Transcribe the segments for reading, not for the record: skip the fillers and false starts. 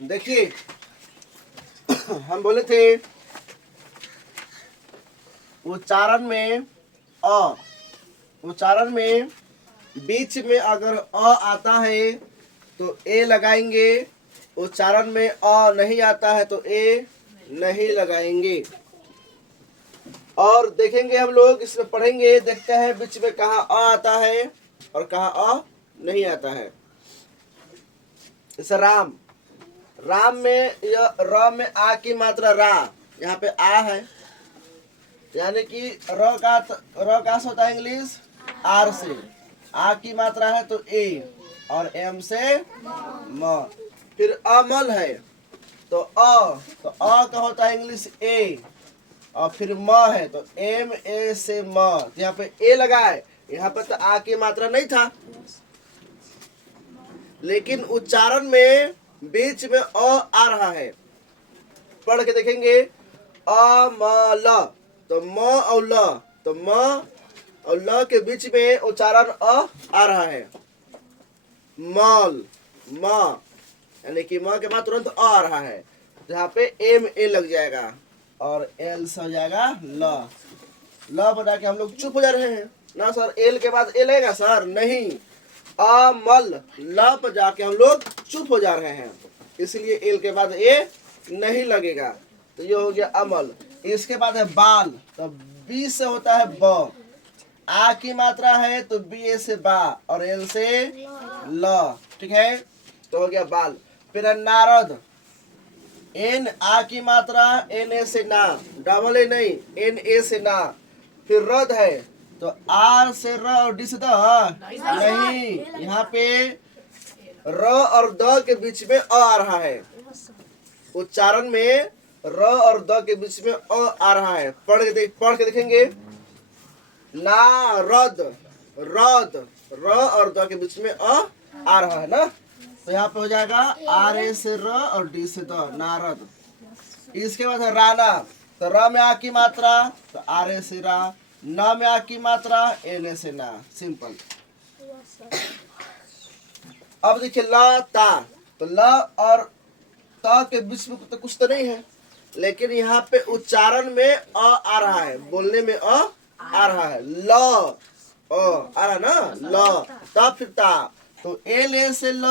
देखिए हम बोले थे उच्चारण में बीच में अगर अ आता है तो ए लगाएंगे, उच्चारण में अ नहीं आता है तो ए नहीं लगाएंगे। और देखेंगे हम लोग इसमें पढ़ेंगे, देखते हैं बीच में कहाँ अ आता है और कहाँ अ नहीं आता है। जैसे राम, राम में यह र में आ की मात्रा रा, यहाँ पे आ है, यानी कि र का से होता है इंग्लिश आर से, आ की मात्रा है तो ए और एम से म। फिर अमल है तो अ का होता है इंग्लिश ए और फिर म है तो एम ए से म। यहाँ पे ए लगा है, यहाँ पे तो आ की मात्रा नहीं था, लेकिन उच्चारण में बीच में अ आ रहा है। पढ़ के देखेंगे अमल तो म और ल, तो म और ल के बीच में उच्चारण अ आ रहा है। मल म, यानी कि म के बाद तुरंत अ आ रहा है, तो यहाँ पे एम ए लग जाएगा और एल से हो जाएगा ल। ल बना के हम लोग चुप हो जा रहे हैं ना सर, एल के बाद ए लगेगा सर, नहीं, अमल ल पर जाके हम लोग चुप हो जा रहे हैं, इसलिए एल के बाद ए नहीं लगेगा। तो ये हो गया अमल। इसके बाद है बाल, तो बी से होता है ब, आ की मात्रा है तो बी ए से बा और एल से ल, ठीक है, तो हो गया बाल। फिर है नारद, एन आ की मात्रा एन ए से ना, डबल ए नहीं, एन ए से ना। फिर रद है तो आर से र और डी से द नहीं, यहाँ पे र और द के बीच में अ आ रहा है, उच्चारण में र और द के बीच में अ आ रहा है। पढ़ के देखेंगे, नारद, रद, र और द के बीच में अ आ रहा है ना, तो यहाँ पे हो जाएगा आर ए से र और डी से द, नारद। इसके बाद है राणा, तो र में आ की मात्रा तो आर ए से रा, न में आ की मात्रा एन ए से ना, सिंपल। अब देखिए ल ता, तो ल और त के बीच में तो कुछ तो नहीं है, लेकिन यहाँ पे उच्चारण में अ आ रहा है, बोलने में अ आ रहा है, ल आ रहा है ना, ल ता फिर ता, तो एल ए से ल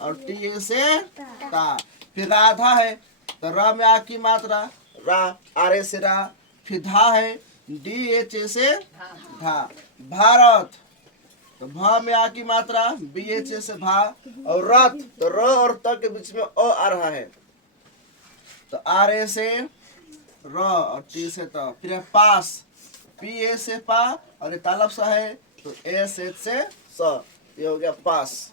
और टी ए से ता। फिर राधा है तो र में आ की मात्रा रा, आर ए से रा। फिर धा है डी एच ए से धा। भारत, तो भ में आ की मात्रा बी एच ए से भा, और रथ तो र और त के बीच में अ आ रहा है, तो आर ए से र और टी से त। फिर है पास, पी ए से पा और ये तालब सा है तो एस एच से स, ये हो गया पास।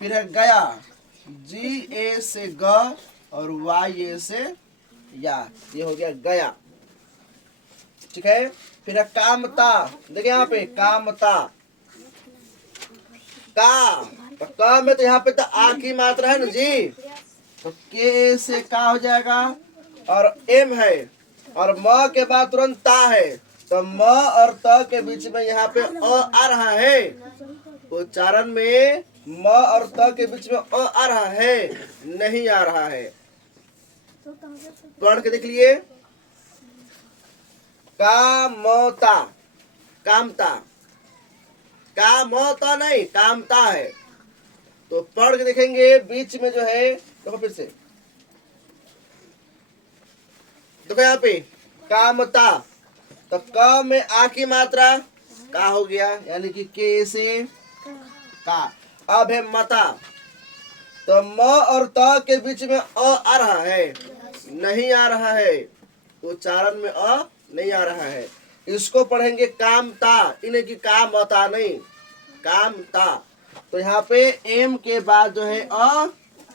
फिर है गया, जी ए से ग और वाई ए से या, ये हो गया गया, ठीक है। फिर है कामता, देखिए यहाँ पे कामता, का, तो का में तो यहाँ पे तो आ की मात्रा है ना जी, तो के से का हो जाएगा और एम है और म के बाद तुरंत ता है, तो म और त के बीच में यहाँ पे अ आ रहा है, उच्चारण में म और त के बीच में अ आ रहा है, नहीं आ रहा है। पढ़ के देख लिए, कामता, कामता, कामता नहीं कामता है, तो पढ़ के देखेंगे बीच में जो है, देखो फिर से देखो यहाँ पे कामता, तो क में आ की मात्रा का हो गया, यानी कि के से का। अब है मता, तो म और त के बीच में अ आ रहा है, नहीं आ रहा है, उच्चारण में अ नहीं आ रहा है। इसको पढ़ेंगे कामता, इन्हें की कामता नहीं, कामता। तो यहाँ पे एम के बाद जो है अ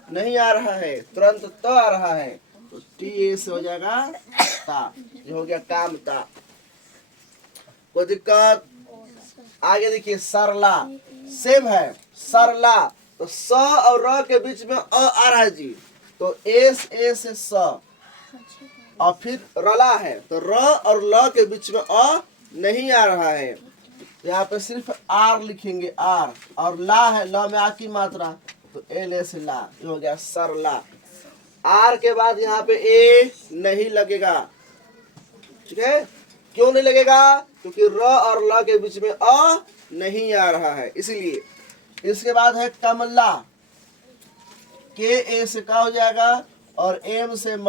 नहीं आ रहा है, तुरंत त आ रहा है, तो टी ए से हो जाएगा ता, ये हो गया कामता। कोई दिक्कत? आगे देखिए सरला, सेम है सरला, तो स और र के बीच में अ आ रहा है जी, तो एस ए से स, और फिर रला है तो र और ल के बीच में अ नहीं आ रहा है, यहाँ पे सिर्फ आर लिखेंगे आर, और ला है ल में आ की मात्रा तो एल ए से ला, ये हो गया सरला। आर के बाद यहाँ पे ए नहीं लगेगा, ठीक है। क्यों नहीं लगेगा? क्योंकि र और ल के बीच में अ नहीं आ रहा है, इसीलिए। इसके बाद है कमला, के ए से का हो जाएगा और एम से म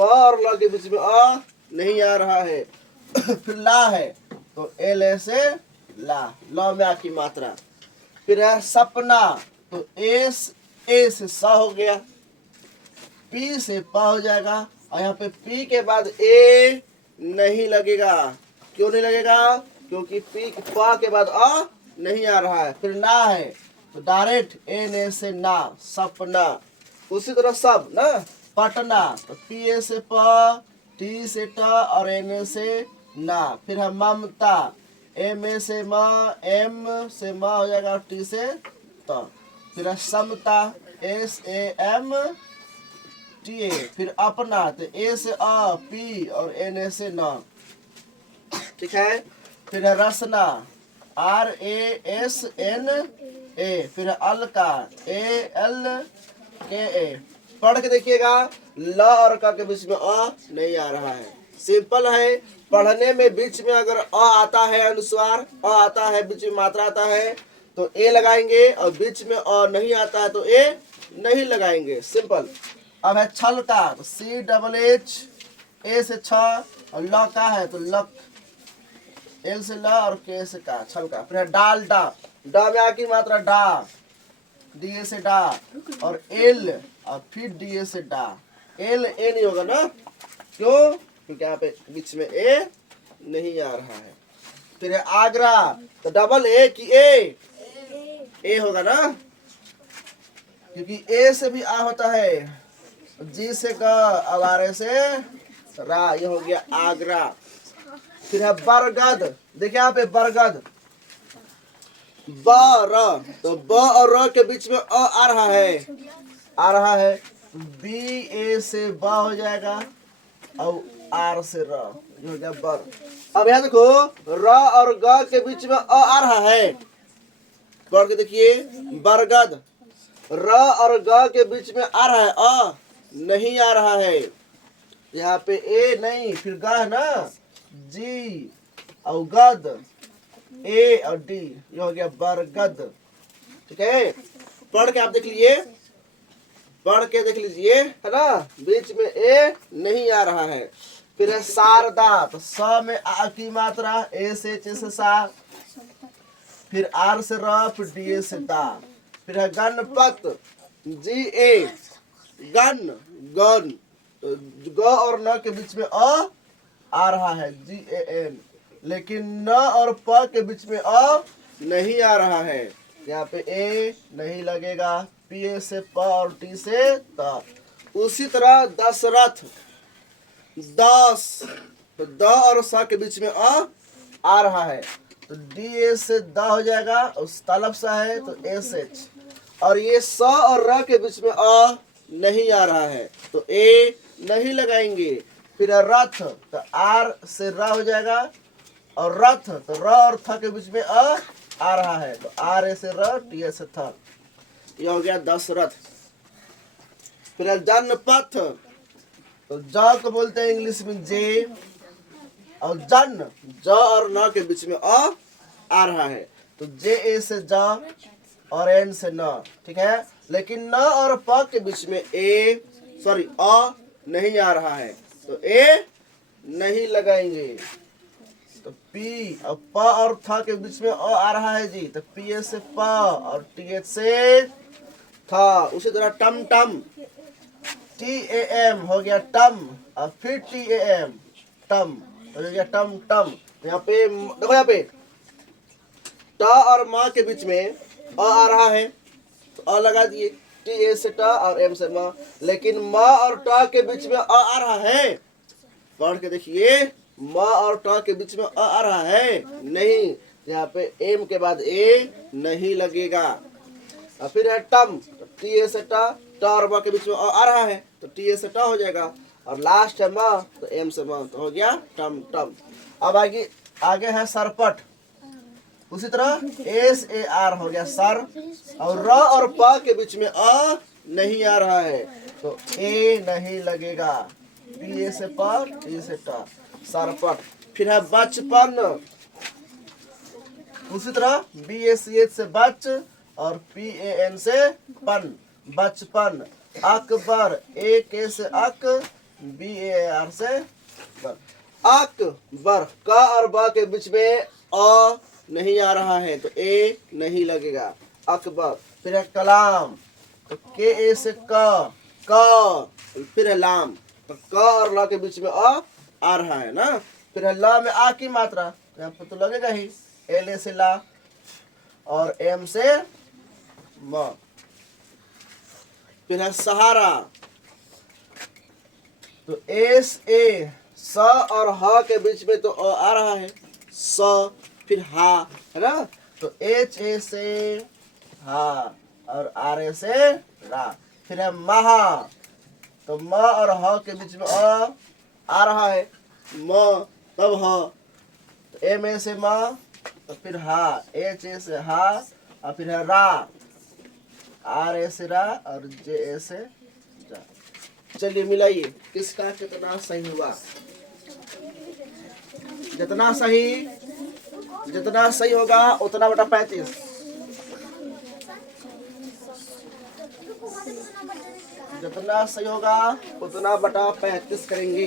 और ल के बीच में अ नहीं आ रहा है। फिर ला है तो एल ए से ला, ल में आ की मात्रा। फिर है सपना, तो एस ए से सा हो गया, पी से पा हो जाएगा, और यहाँ पे पी के बाद ए नहीं लगेगा। क्यों नहीं लगेगा? क्योंकि पी पा के बाद अ नहीं आ रहा है। फिर ना है तो डायरेक्ट एन ए से ना, सपना। उसी तरह सब ना, पटना, तो पी ए से प, टी से ट और एन ए से ना। फिर है ममता, एम ए से म, एम से म हो जाएगा और टी से त। फिर है Samta, S A M T A. फिर अपना, तो ए से अ, पी और एन ए से न, ठीक है। फिर है Rasna, R A S N A. फिर है अलका, ए एल के ए। पढ़ के देखिएगा, ल और क के बीच में अ नहीं आ रहा है। सिंपल है। पढ़ने में बीच में अगर अ आता है, अनुस्वार अ आता है, बीच में मात्रा आता है तो ए लगाएंगे, और बीच में अ नहीं आता है तो ए नहीं लगाएंगे, सिंपल। अब है छल का, तो सी डबल एच, ए से छ और ल का है तो लक, एल से ल और के से का, छल का। फिर है डाल डा, डा में आ की मात्रा डा, डी ए से डा और एल और फिर डी ए से डा। एल ए नहीं होगा ना, क्यों? क्योंकि यहाँ पे बीच में ए नहीं आ रहा है। फिर है आगरा, तो डबल ए की ए होगा ना, क्योंकि ए से भी आ होता है, जी से ग, अवारे से रा, ये हो गया आगरा। फिर है बरगद, देखिए यहाँ पे बरगद, ब र, तो ब और र के बीच में अ आ रहा है, बी ए से ब हो जाएगा और आर से र, ये हो गया बर। अब यहाँ देखो, र और ग के बीच में अ आ रहा है, पढ़ के देखिए, बरगद, र और ग के बीच में आ रहा है, अ नहीं आ रहा है, यहाँ पे ए नहीं, फिर ग है ना, जी और गद, ए और डी, ये हो गया बरगद, ठीक है। पढ़ के आप देख लीजिए, पढ़ के देख लीजिए, है ना, बीच में ए नहीं आ रहा है। फिर है शारदा, तो स में आ की मात्रा, ए से एच से सा, फिर आर से र, फिर डी ए से दा। फिर है गणपत, जी ए, गन, गन, तो ग और न के बीच में अ आ रहा है, जी ए एन, लेकिन न और प के बीच में अ नहीं आ रहा है, यहाँ पे ए नहीं लगेगा, पी ए से प और टी से त। उसी तरह दशरथ, दस, तो द और स के बीच में अ आ रहा है, तो डी ए से द हो जाएगा, उस तलब सा है तो एस एच, और ये स और र के बीच में अ नहीं आ रहा है तो ए नहीं लगाएंगे। फिर है रथ, तो आर से र हो जाएगा, और रथ, तो र और थ के बीच में अ आ रहा है तो आर ए से र, टी ए से थ, यह हो गया दशरथ। फिर है जनपथ, तो ज को बोलते हैं इंग्लिश में जे, और जन, ज और न के बीच में अ आ रहा है तो जे ए से ज और एन से न, ठीक है। लेकिन न और प के बीच में अ नहीं आ रहा है तो ए नहीं लगाएंगे, तो पी और प और थ के बीच में अ आ रहा है जी, तो पी ए से प और टी एच से था। उसी तरह टम टम, टी ए एम हो गया टम, और फिर टी ए एम, टम हो गया टम टम। यहाँ पे देखो, यहाँ पे ट और म के बीच में अ आ रहा है तो अ लगा दिए, टी ए से ट और एम से म। लेकिन म और ट के बीच में अ आ रहा है, पढ़ के देखिए, म और ट के बीच में अ आ रहा है नहीं, यहाँ पे एम के बाद ए नहीं लगेगा। और फिर है टम, टी ए से ट और म के बीच में अ आ रहा है तो टी ए से ट हो जाएगा, और लास्ट है म तो एम से म, तो हो गया टम टम। अब आगे है सरपट, उसी तरह एस ए आर हो गया सर, और र और प के बीच में अ नहीं आ रहा है तो ए नहीं लगेगा। बी ए से पर, टी से टा, सरपट। फिर है बचपन, उसी तरह बी ए सी एच से बच और पी ए एन से पन, बचपन। अकबर, ए के से अक, बी ए आर से बर। अकबर, का और बा के बीच में अ नहीं आ रहा है तो ए नहीं लगेगा। अकबर। फिर है कलाम, तो के ए से क, फिर है लाम, तो क और ला के बीच में अ आ रहा है ना। फिर है ला में आ की मात्रा, तो यहाँ पे तो लगेगा ही। एल ए से ला और एम से म। फिर है सहारा, तो एस ए, स और ह के बीच में तो अ आ रहा है, स। फिर हा, है ना, तो एच ए से हा और आर ए से रा। फिर है महा, तो म और ह के बीच में अ आ रहा है, म तब ह, तो एम ए से म, तो फिर हा, एच ए से हा और फिर है रा, आर ए से रा और जे ए से जा। चलिए मिलाइए किसका कितना सही हुआ। जितना सही होगा उतना बटा 35। जितना सही होगा उतना बटा 35 करेंगे।